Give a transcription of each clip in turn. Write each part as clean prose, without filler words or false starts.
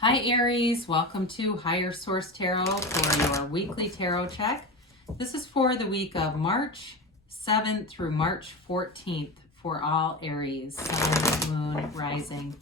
Hi Aries, welcome to Higher Source Tarot for your weekly tarot check. This is for the week of March 7th through March 14th for all Aries, Sun, Moon, Rising,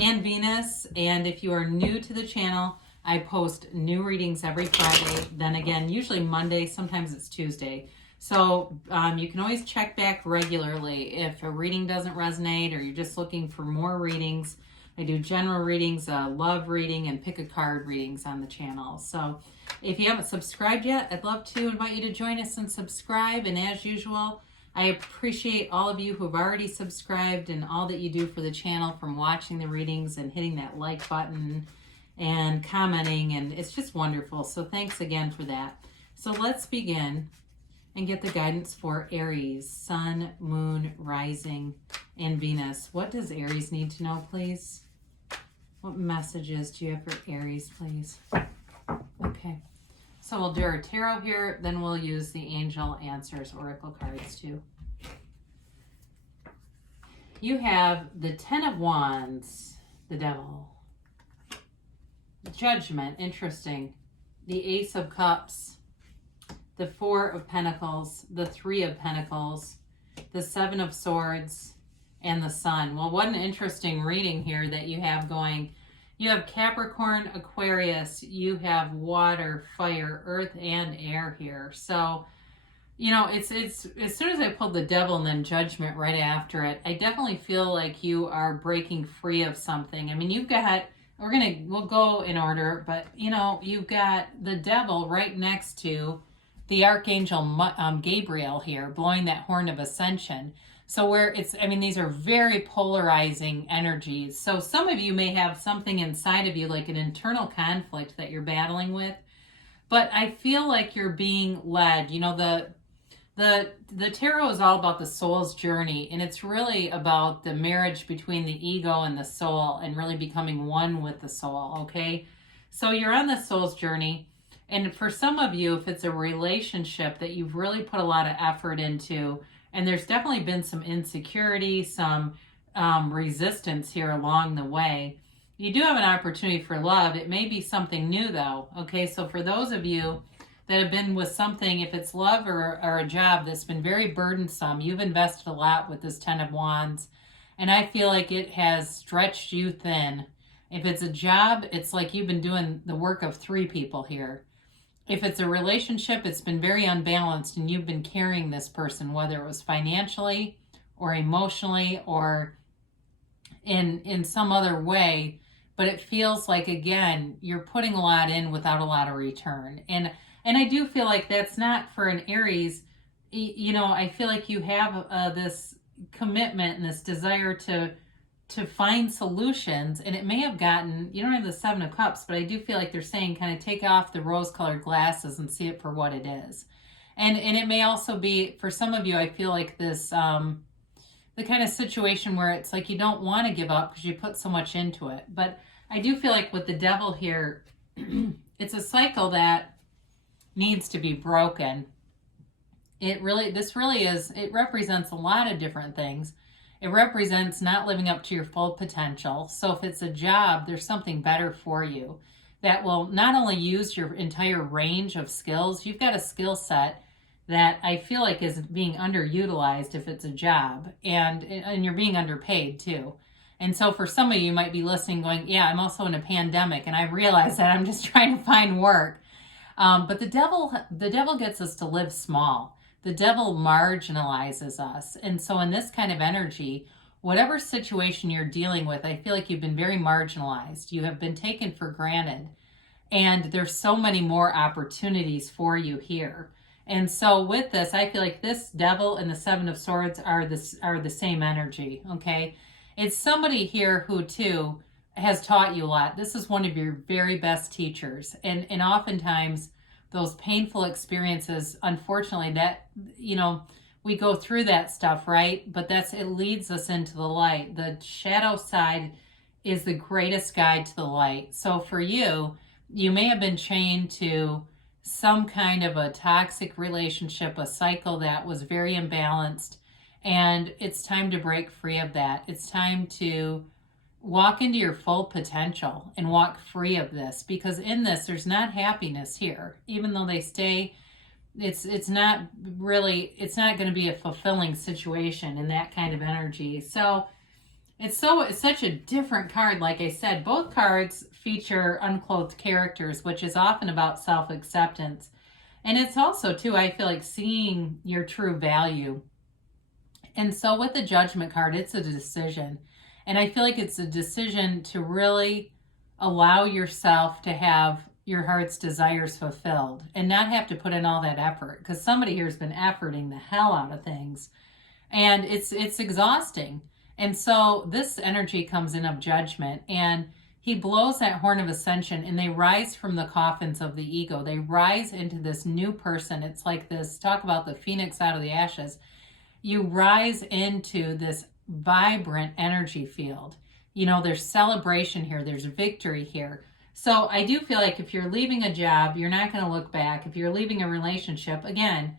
and Venus. And if you are new to the channel, I post new readings every Friday, then again, usually Monday, sometimes it's Tuesday. So you can always check back regularly if a reading doesn't resonate or you're just looking for more readings. I do general readings, love reading, and pick a card readings on the channel. So if you haven't subscribed yet, I'd love to invite you to join us and subscribe. And as usual, I appreciate all of you who have already subscribed and all that you do for the channel, from watching the readings and hitting that like button and commenting. And it's just wonderful. So thanks again for that. So let's begin and get the guidance for Aries, Sun, Moon, Rising, and Venus. What does Aries need to know, please? What messages do you have for Aries, please? Okay, so we'll do our tarot here, then we'll use the Angel Answers Oracle cards too. You have the Ten of Wands, the Devil. Judgment, interesting. The Ace of Cups, the Four of Pentacles, the Three of Pentacles, the Seven of Swords, and the Sun. Well, what an interesting reading here that you have going. You have Capricorn, Aquarius, you have water, fire, earth, and air here. So, you know, it's as soon as I pulled the Devil and then Judgment right after it, I definitely feel like you are breaking free of something. I mean, you've got, we'll go in order, but you know, you've got the Devil right next to the Archangel Gabriel here, blowing that horn of ascension. So where it's, I mean, these are very polarizing energies. So some of you may have something inside of you, like an internal conflict that you're battling with. But I feel like you're being led. You know, the tarot is all about the soul's journey, and it's really about the marriage between the ego and the soul, and really becoming one with the soul, okay? So you're on the soul's journey. And for some of you, if it's a relationship that you've really put a lot of effort into, and there's definitely been some insecurity, some resistance here along the way, you do have an opportunity for love. It may be something new though, okay? So for those of you that have been with something, if it's love or a job that's been very burdensome, you've invested a lot with this Ten of Wands, and I feel like it has stretched you thin. If it's a job, it's like you've been doing the work of three people here. If it's a relationship, it's been very unbalanced and you've been carrying this person, whether it was financially or emotionally or in some other way. But it feels like, again, you're putting a lot in without a lot of return. And I do feel like that's not for an Aries. You know, I feel like you have this commitment and this desire to find solutions, and it may have gotten, you don't have the Seven of Cups, but I do feel like they're saying kind of take off the rose-colored glasses and see it for what it is. And it may also be, for some of you, I feel like this, the kind of situation where it's like you don't want to give up because you put so much into it. But I do feel like with the Devil here, it's a cycle that needs to be broken. It represents a lot of different things. It represents not living up to your full potential. So if it's a job, there's something better for you that will not only use your entire range of skills. You've got a skill set that I feel like is being underutilized if it's a job, and you're being underpaid too. And so for some of you, you might be listening going, yeah, I'm also in a pandemic and I realize that I'm just trying to find work. But the devil gets us to live small. The devil marginalizes us. And so in this kind of energy, whatever situation you're dealing with, I feel like you've been very marginalized. You have been taken for granted. And there's so many more opportunities for you here. And so with this, I feel like this Devil and the Seven of Swords are the same energy, okay? It's somebody here who, too, has taught you a lot. This is one of your very best teachers. And oftentimes, those painful experiences, unfortunately, that, you know, we go through that stuff, right? But it leads us into the light. The shadow side is the greatest guide to the light. So for you, you may have been chained to some kind of a toxic relationship, a cycle that was very imbalanced, and it's time to break free of that. It's time to walk into your full potential and walk free of this, because in this there's not happiness here. Even though they stay, it's not really, it's not going to be a fulfilling situation in that kind of energy. So it's such a different card. Like I said, both cards feature unclothed characters, which is often about self-acceptance. And it's also too, I feel like, seeing your true value. And so with the Judgment card, it's a decision. And I feel like it's a decision to really allow yourself to have your heart's desires fulfilled and not have to put in all that effort, because somebody here has been efforting the hell out of things, and it's exhausting. And so this energy comes in of Judgment, and he blows that horn of ascension, and they rise from the coffins of the ego. They rise into this new person. It's like this, talk about the phoenix out of the ashes. You rise into this vibrant energy field. You know, there's celebration here, there's victory here. So I do feel like if you're leaving a job, you're not going to look back. If you're leaving a relationship, again,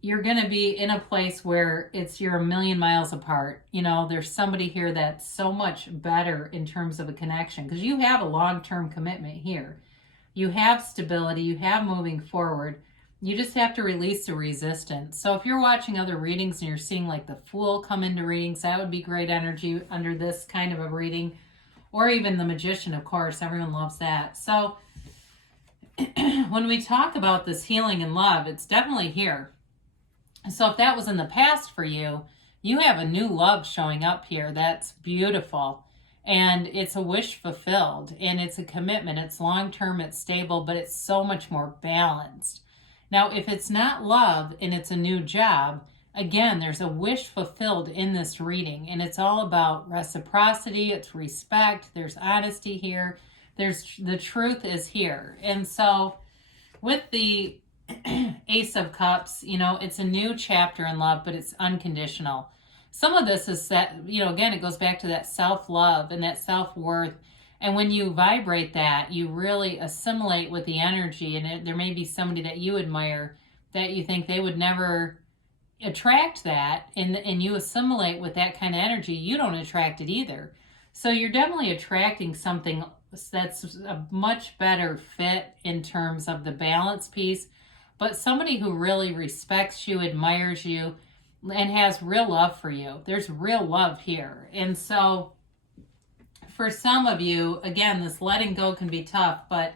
you're going to be in a place where you're a million miles apart. You know, there's somebody here that's so much better in terms of a connection, because you have a long-term commitment here. You have stability, you have moving forward. You just have to release the resistance. So if you're watching other readings and you're seeing like the Fool come into readings, that would be great energy under this kind of a reading. Or even the Magician, of course. Everyone loves that. So when we talk about this healing and love, it's definitely here. So if that was in the past for you, you have a new love showing up here. That's beautiful. And it's a wish fulfilled. And it's a commitment. It's long-term, it's stable, but it's so much more balanced. Now, if it's not love and it's a new job, again, there's a wish fulfilled in this reading, and it's all about reciprocity, it's respect, there's honesty here, the truth is here. And so with the Ace of Cups, you know, it's a new chapter in love, but it's unconditional. Some of this is that, you know, again, it goes back to that self-love and that self-worth. And when you vibrate that, you really assimilate with the energy, and there may be somebody that you admire that you think they would never attract that, and you assimilate with that kind of energy. You don't attract it either. So you're definitely attracting something that's a much better fit in terms of the balance piece, but somebody who really respects you, admires you, and has real love for you. There's real love here. And so for some of you, again, this letting go can be tough, but,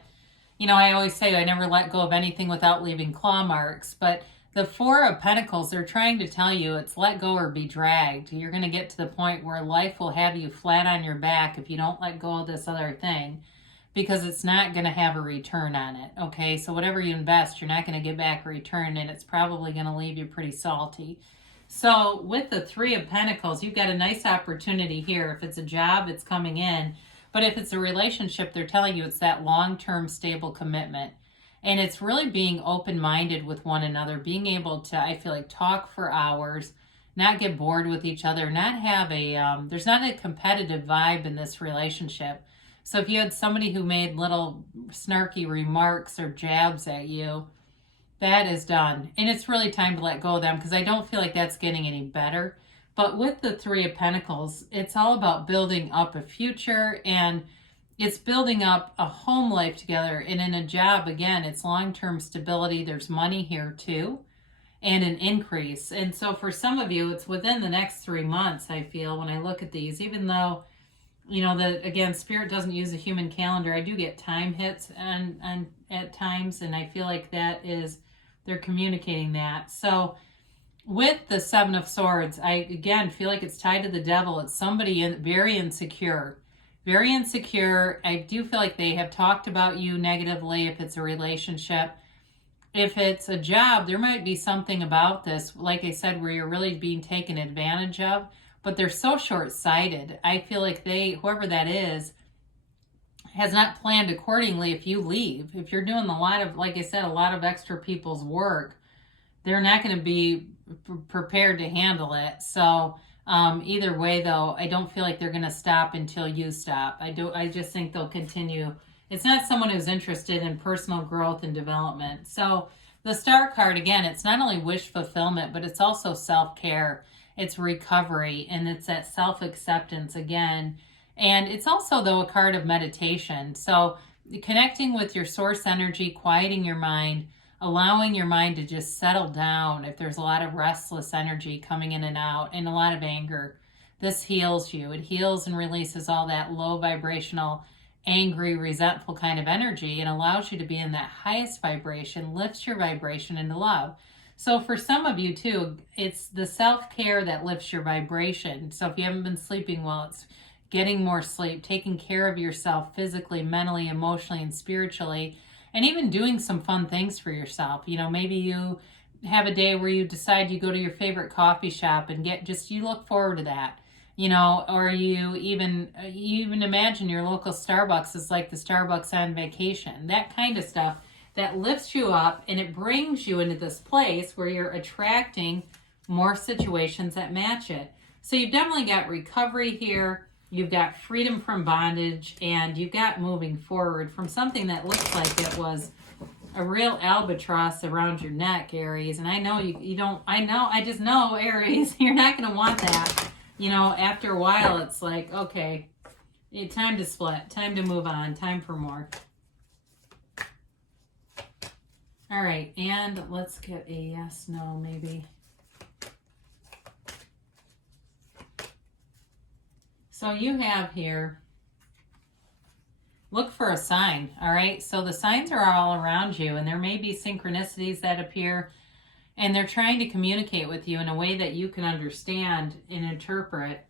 you know, I always say I never let go of anything without leaving claw marks. But the Four of Pentacles, they're trying to tell you it's let go or be dragged. You're going to get to the point where life will have you flat on your back if you don't let go of this other thing, because it's not going to have a return on it, okay? So whatever you invest, you're not going to get back a return, and it's probably going to leave you pretty salty. So with the Three of Pentacles, you've got a nice opportunity here. If it's a job, it's coming in. But if it's a relationship, they're telling you it's that long-term stable commitment. And it's really being open-minded with one another, being able to, I feel like, talk for hours, not get bored with each other, not have there's not a competitive vibe in this relationship. So if you had somebody who made little snarky remarks or jabs at you, that is done. And it's really time to let go of them, because I don't feel like that's getting any better. But with the Three of Pentacles, it's all about building up a future, and it's building up a home life together. And in a job, again, it's long-term stability. There's money here too, and an increase. And so for some of you, it's within the next 3 months, I feel, when I look at these, even though, you know, that again, Spirit doesn't use a human calendar. I do get time hits and at times, and I feel like that is, they're communicating that. So with the Seven of Swords, I again feel like it's tied to the devil. It's somebody very insecure. Very insecure. I do feel like they have talked about you negatively if it's a relationship. If it's a job, there might be something about this, like I said, where you're really being taken advantage of, but they're so short-sighted. I feel like whoever that is, has not planned accordingly. If you leave, if you're doing a lot of, like I said, a lot of extra people's work, they're not going to be prepared to handle it. So either way, though, I don't feel like they're going to stop until you stop. I just think they'll continue. It's not someone who's interested in personal growth and development. So the Star card, again, it's not only wish fulfillment, but it's also self-care. It's recovery, and it's that self-acceptance again. And it's also, though, a card of meditation. So connecting with your source energy, quieting your mind, allowing your mind to just settle down if there's a lot of restless energy coming in and out and a lot of anger. This heals you. It heals and releases all that low vibrational, angry, resentful kind of energy and allows you to be in that highest vibration, lifts your vibration into love. So for some of you too, it's the self-care that lifts your vibration. So if you haven't been sleeping well, it's getting more sleep, taking care of yourself physically, mentally, emotionally, and spiritually, and even doing some fun things for yourself. You know, maybe you have a day where you decide you go to your favorite coffee shop and you look forward to that. You know, or you even imagine your local Starbucks is like the Starbucks on vacation. That kind of stuff that lifts you up, and it brings you into this place where you're attracting more situations that match it. So you've definitely got recovery here. You've got freedom from bondage, and you've got moving forward from something that looks like it was a real albatross around your neck, Aries. And I know you don't, I just know, Aries, you're not going to want that. You know, after a while, it's like, okay, it's time to split, time to move on, time for more. All right, and let's get a yes, no, maybe. So you have here, look for a sign, all right? So the signs are all around you, and there may be synchronicities that appear, and they're trying to communicate with you in a way that you can understand and interpret.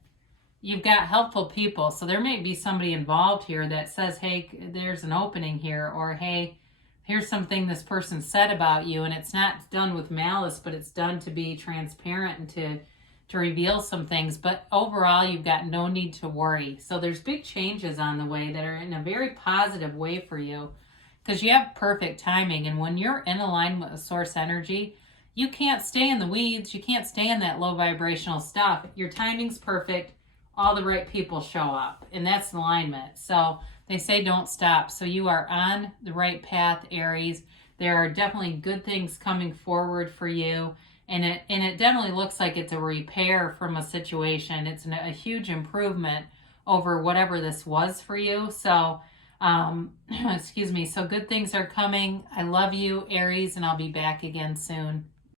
You've got helpful people, so there may be somebody involved here that says, hey, there's an opening here, or hey, here's something this person said about you, and it's not done with malice, but it's done to be transparent and to reveal some things. But overall, you've got no need to worry. So there's big changes on the way that are in a very positive way for you, because you have perfect timing. And when you're in alignment with source energy, you can't stay in the weeds. You can't stay in that low vibrational stuff. Your timing's perfect. All the right people show up, and that's alignment. So they say don't stop. So you are on the right path, Aries. There are definitely good things coming forward for you, and it definitely looks like it's a repair from a situation. It's a huge improvement over whatever this was for you. So, excuse me. So good things are coming. I love you, Aries, and I'll be back again soon.